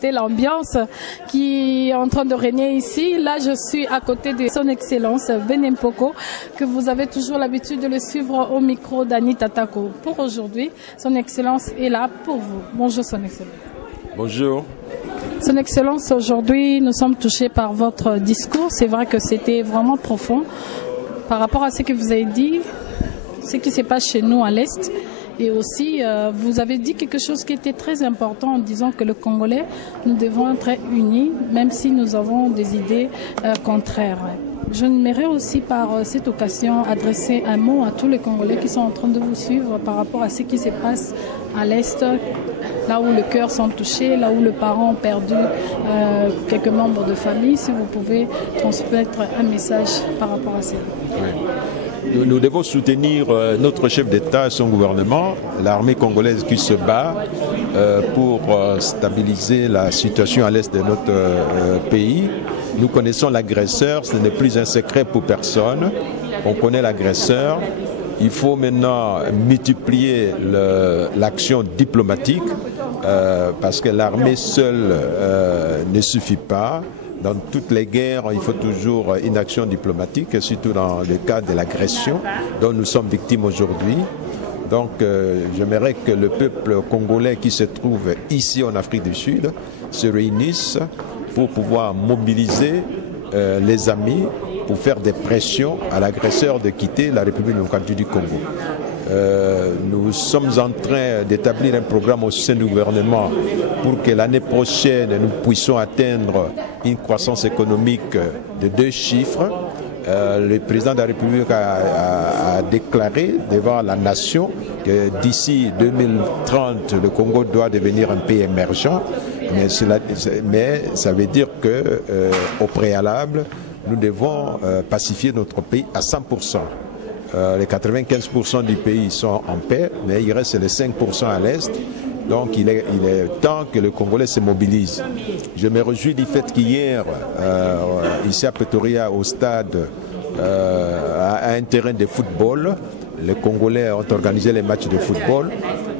C'était l'ambiance qui est en train de régner ici. Là, je suis à côté de Son Excellence Benin Poko, que vous avez toujours l'habitude de le suivre au micro d'Anita Tako. Pour aujourd'hui, Son Excellence est là pour vous. Bonjour, Son Excellence. Bonjour. Son Excellence, aujourd'hui, nous sommes touchés par votre discours. C'est vrai que c'était vraiment profond par rapport à ce que vous avez dit, ce qui se passe chez nous à l'Est. Et aussi, vous avez dit quelque chose qui était très important en disant que le Congolais, nous devons être unis, même si nous avons des idées contraires. J'aimerais aussi par cette occasion adresser un mot à tous les Congolais qui sont en train de vous suivre par rapport à ce qui se passe à l'Est, là où les cœurs sont touchés, là où les parents ont perdu quelques membres de famille. Si vous pouvez transmettre un message par rapport à ça. Oui. Nous devons soutenir notre chef d'État et son gouvernement, l'armée congolaise qui se bat pour stabiliser la situation à l'est de notre pays. Nous connaissons l'agresseur, ce n'est plus un secret pour personne. On connaît l'agresseur. Il faut maintenant multiplier l'action diplomatique parce que l'armée seule ne suffit pas. Dans toutes les guerres, il faut toujours une action diplomatique, surtout dans le cas de l'agression dont nous sommes victimes aujourd'hui. Donc, j'aimerais que le peuple congolais qui se trouve ici en Afrique du Sud se réunisse pour pouvoir mobiliser les amis pour faire des pressions à l'agresseur de quitter la République démocratique du Congo. Nous sommes en train d'établir un programme au sein du gouvernement pour que l'année prochaine, nous puissions atteindre une croissance économique de 2 chiffres. Le président de la République a déclaré devant la nation que d'ici 2030, le Congo doit devenir un pays émergent. Mais ça veut dire qu'au préalable, nous devons pacifier notre pays à 100%. Les 95% du pays sont en paix, mais il reste les 5% à l'Est. Donc il est temps que le Congolais se mobilise. Je me réjouis du fait qu'hier, ici à Pretoria, au stade, à un terrain de football, les Congolais ont organisé les matchs de football.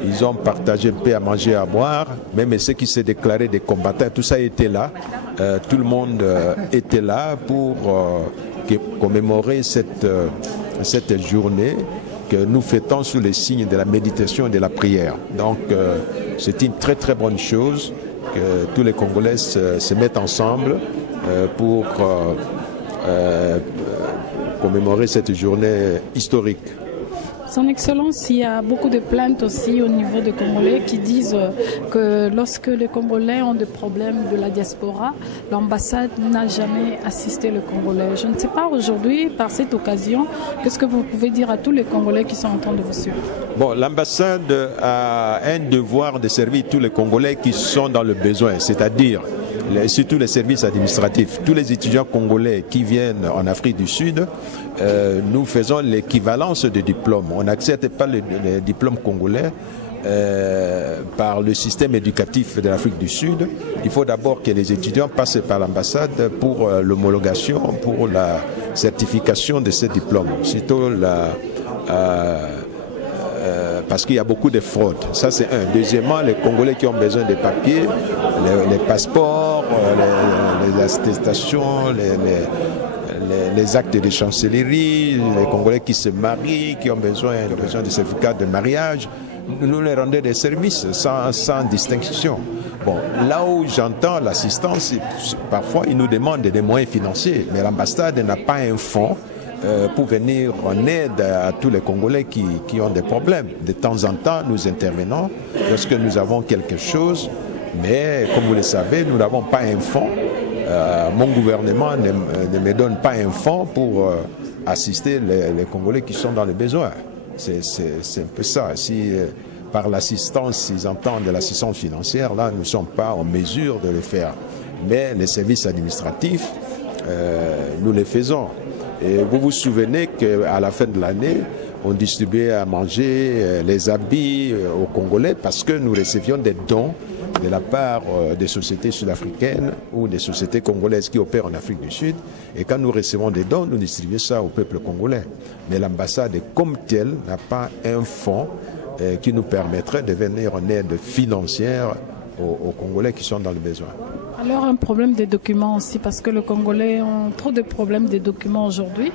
Ils ont partagé un peu à manger, à boire. Même ceux qui s'est déclaré des combattants, tout ça était là. Tout le monde était là pour commémorer cette journée que nous fêtons sous les signes de la méditation et de la prière. Donc c'est une très très bonne chose que tous les Congolais se mettent ensemble pour commémorer cette journée historique. Son Excellence, il y a beaucoup de plaintes aussi au niveau des Congolais qui disent que lorsque les Congolais ont des problèmes de la diaspora, l'ambassade n'a jamais assisté les Congolais. Je ne sais pas aujourd'hui, par cette occasion, qu'est-ce que vous pouvez dire à tous les Congolais qui sont en train de vous suivre? Bon, l'ambassade a un devoir de servir tous les Congolais qui sont dans le besoin, c'est-à-dire surtout les services administratifs. Tous les étudiants congolais qui viennent en Afrique du Sud, nous faisons l'équivalence de diplômes. On n'accepte pas les diplômes congolais par le système éducatif de l'Afrique du Sud. Il faut d'abord que les étudiants passent par l'ambassade pour l'homologation, pour la certification de ces diplômes. Surtout parce qu'il y a beaucoup de fraudes. Ça, c'est un. Deuxièmement, les Congolais qui ont besoin de papiers, les passeports, les attestations, les actes de chancellerie, les Congolais qui se marient, qui ont besoin de certificats de mariage, nous les rendons des services sans distinction. Bon, là où j'entends l'assistance, parfois ils nous demandent des moyens financiers, mais l'ambassade n'a pas un fonds pour venir en aide à tous les Congolais qui ont des problèmes. De temps en temps, nous intervenons lorsque nous avons quelque chose, mais comme vous le savez, nous n'avons pas un fonds. Mon gouvernement ne me donne pas un fonds pour assister les Congolais qui sont dans le besoin. C'est un peu ça. Si par l'assistance, ils entendent de l'assistance financière, là, nous ne sommes pas en mesure de le faire. Mais les services administratifs, nous les faisons. Et vous vous souvenez qu'à la fin de l'année, on distribuait à manger les habits aux Congolais parce que nous recevions des dons de la part des sociétés sud-africaines ou des sociétés congolaises qui opèrent en Afrique du Sud. Et quand nous recevons des dons, nous distribuons ça au peuple congolais. Mais l'ambassade comme telle n'a pas un fonds qui nous permettrait de venir en aide financière aux Congolais qui sont dans le besoin. Alors un problème des documents aussi, parce que les Congolais ont trop de problèmes des documents aujourd'hui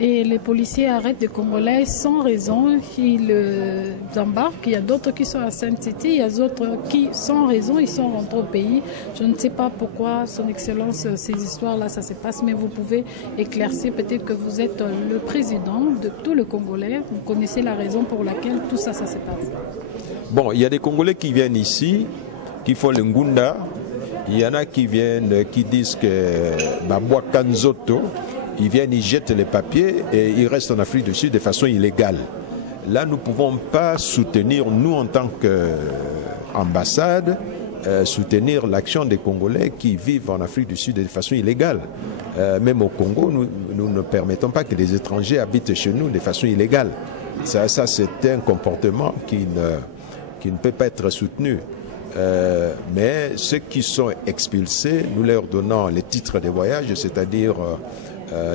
et les policiers arrêtent des Congolais sans raison, ils embarquent. Il y a d'autres qui sont à Sainte-Cité, il y a d'autres qui sans raison, ils sont rentrés au pays. Je ne sais pas pourquoi, Son Excellence, ces histoires-là, ça se passe, mais vous pouvez éclaircir, peut-être que vous êtes le président de tous les Congolais, vous connaissez la raison pour laquelle tout ça se passe. Bon, il y a des Congolais qui viennent ici, qui font le Ngunda. Il y en a qui viennent, qui disent que Baboua Kanzoto, ils viennent, ils jettent les papiers et ils restent en Afrique du Sud de façon illégale. Là, nous ne pouvons pas soutenir, nous en tant qu'ambassade, soutenir l'action des Congolais qui vivent en Afrique du Sud de façon illégale. Même au Congo, nous ne permettons pas que les étrangers habitent chez nous de façon illégale. Ça c'est un comportement qui ne peut pas être soutenu. Mais ceux qui sont expulsés, nous leur donnons les titres de voyage, c'est-à-dire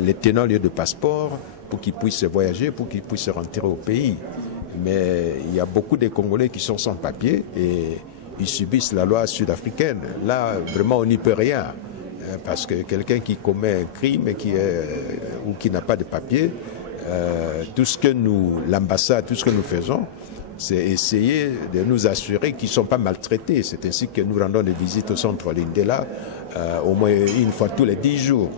les tenants lieu de passeport pour qu'ils puissent voyager, pour qu'ils puissent rentrer au pays. Mais il y a beaucoup de Congolais qui sont sans papier et ils subissent la loi sud-africaine. Là, vraiment, on n'y peut rien. Parce que quelqu'un qui commet un crime ou qui n'a pas de papier, tout ce que l'ambassade, tout ce que nous faisons, c'est essayer de nous assurer qu'ils ne sont pas maltraités. C'est ainsi que nous rendons des visites au centre Lindela au moins une fois tous les 10 jours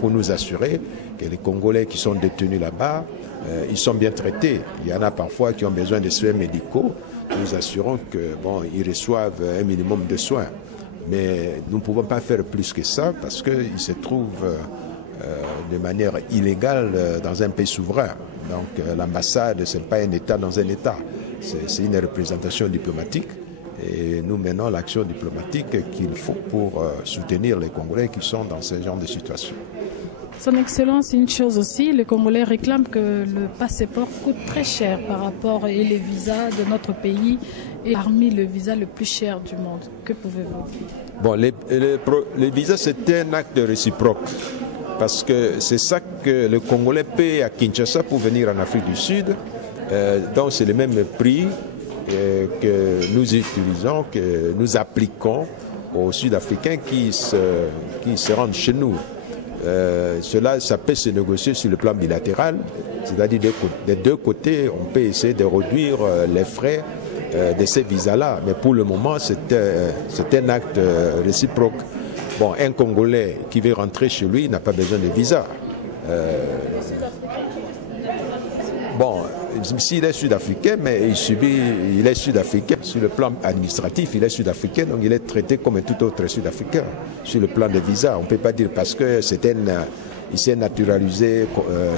pour nous assurer que les Congolais qui sont détenus là-bas, ils sont bien traités. Il y en a parfois qui ont besoin de soins médicaux. Nous assurons qu'ils reçoivent un minimum de soins. Mais nous ne pouvons pas faire plus que ça parce qu'ils se trouvent de manière illégale dans un pays souverain. Donc l'ambassade, ce n'est pas un État dans un État, c'est une représentation diplomatique et nous menons l'action diplomatique qu'il faut pour soutenir les Congolais qui sont dans ce genre de situation. Son Excellence, une chose aussi, les Congolais réclament que le passeport coûte très cher par rapport aux visas de notre pays et parmi le visa le plus cher du monde. Que pouvez-vous dire? Bon, les visas, c'est un acte réciproque. Parce que c'est ça que le Congolais paie à Kinshasa pour venir en Afrique du Sud. Donc c'est le même prix que nous utilisons, que nous appliquons aux Sud-Africains qui se rendent chez nous. Ça peut se négocier sur le plan bilatéral, c'est-à-dire des deux côtés, on peut essayer de réduire les frais de ces visas-là. Mais pour le moment, c'est un acte réciproque. Bon, un Congolais qui veut rentrer chez lui n'a pas besoin de visa. Bon, s'il est sud-africain, mais il est sud-africain. Sur le plan administratif, il est sud-africain, donc il est traité comme tout autre sud-africain. Sur le plan des visas, on ne peut pas dire parce que il s'est naturalisé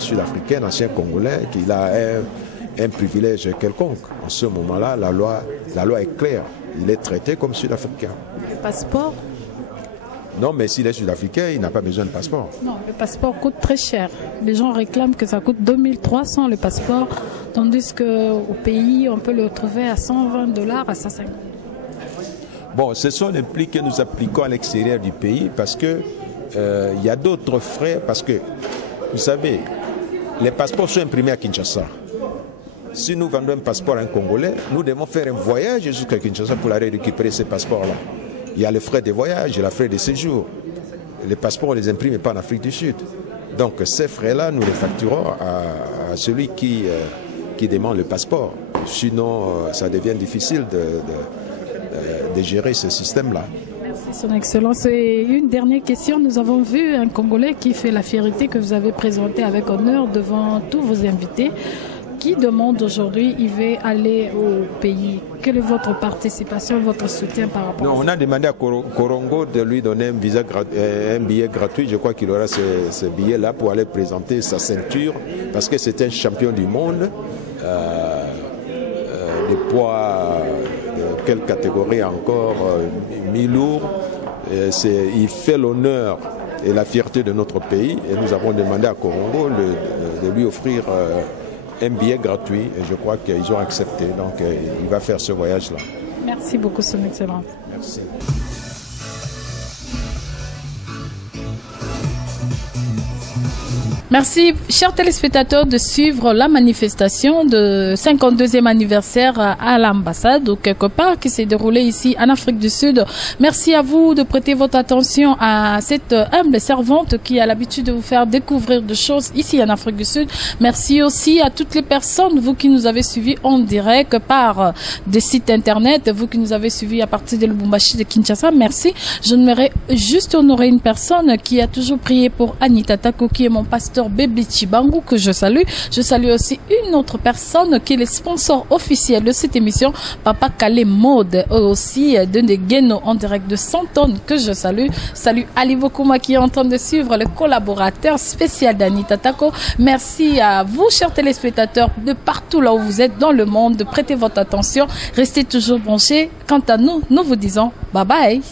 sud-africain, ancien Congolais, qu'il a un privilège quelconque. En ce moment-là, la loi est claire. Il est traité comme sud-africain. Le passeport? Non, mais s'il est sud-africain, il n'a pas besoin de passeport. Non, le passeport coûte très cher. Les gens réclament que ça coûte 2300 le passeport, tandis qu'au pays, on peut le trouver à $120, à 150. Bon, ce sont les prix que nous appliquons à l'extérieur du pays parce que y a d'autres frais. Parce que, vous savez, les passeports sont imprimés à Kinshasa. Si nous vendons un passeport à un Congolais, nous devons faire un voyage jusqu'à Kinshasa pour aller récupérer ces passeports-là. Il y a les frais de voyage, les frais de séjour. Les passeports, on ne les imprime pas en Afrique du Sud. Donc ces frais-là, nous les facturons à celui qui demande le passeport. Sinon, ça devient difficile de gérer ce système-là. Merci, Son Excellence. Et une dernière question. Nous avons vu un Congolais qui fait la fierté que vous avez présentée avec honneur devant tous vos invités, qui demande aujourd'hui, il veut aller au pays. Quelle est votre participation, votre soutien par rapport à ça? On a demandé à Korongo de lui donner un billet gratuit. Je crois qu'il aura ce billet-là pour aller présenter sa ceinture, parce que c'est un champion du monde. Les poids, de quelle catégorie encore, mi-lourd. Il fait l'honneur et la fierté de notre pays. Et nous avons demandé à Korongo de lui offrir un billet gratuit et je crois qu'ils ont accepté. Donc il va faire ce voyage-là. Merci beaucoup, Son Excellence. Merci. Merci, chers téléspectateurs, de suivre la manifestation de 52e anniversaire à l'ambassade ou quelque part qui s'est déroulée ici en Afrique du Sud. Merci à vous de prêter votre attention à cette humble servante qui a l'habitude de vous faire découvrir des choses ici en Afrique du Sud. Merci aussi à toutes les personnes, vous qui nous avez suivis en direct par des sites internet, vous qui nous avez suivis à partir de Lubumbashi, de Kinshasa. Merci. Je n'aimerais juste honorer une personne qui a toujours prié pour Anita Tako, qui est mon pasteur Bébé Chibangu, que je salue. Je salue aussi une autre personne qui est le sponsor officiel de cette émission, Papa Kale Mode, aussi de Guéno en direct de 100 tonnes, que je salue. Salut Ali Bokuma qui est en train de suivre, le collaborateur spécial d'Anita Tako. Merci à vous, chers téléspectateurs, de partout là où vous êtes dans le monde, de prêter votre attention. Restez toujours branchés. Quant à nous, nous vous disons bye bye.